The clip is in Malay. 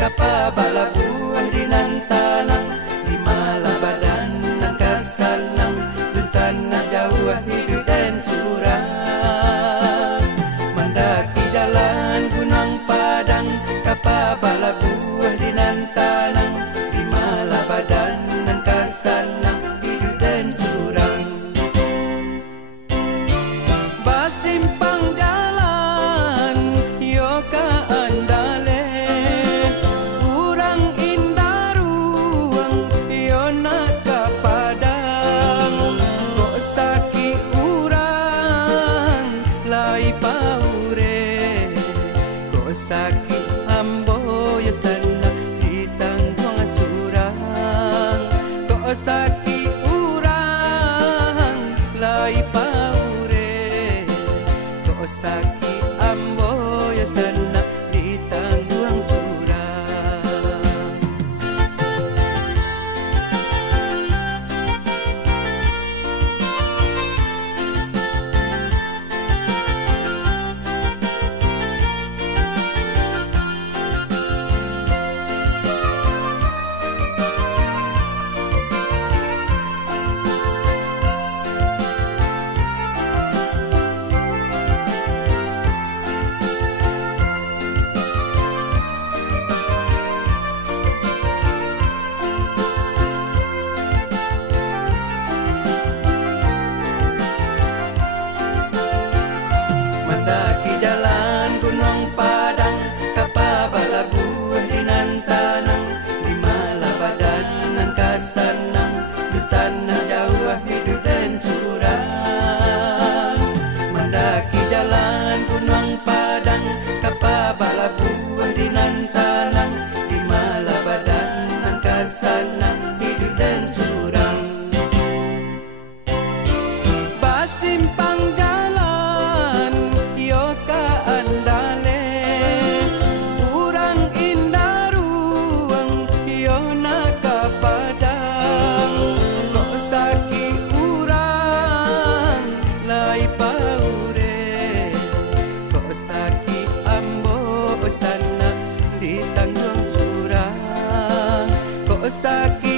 kapa balabuah di nantanang di malah badan nan kasanang dan sana jauh hidup dan surang mendaki jalan gunung padang kapa balabuah di nantanang di malah badan nan kasanang hidup dan surang basimpang jalan yoka andale urang indah ruang yona ka padang kok saki urang lai paure kok saki ambo ya sana di tanggung surang kok saki urang lai paure kok saki ambo ya sana di tanggung surang mendaki jalan gunung padang kapa balabuah di nantanang di malah badan nan kasanang di sana jauh hidup dan surang mendaki jalan gunung padang kapa balabuah di nantanang di malah badan nan kasanang hidup dan surang basimpang jalan yoka andale urang indah ruang yona ka padang kok saki urang lai paure kok saki ambo sana di tanggung surang kok saki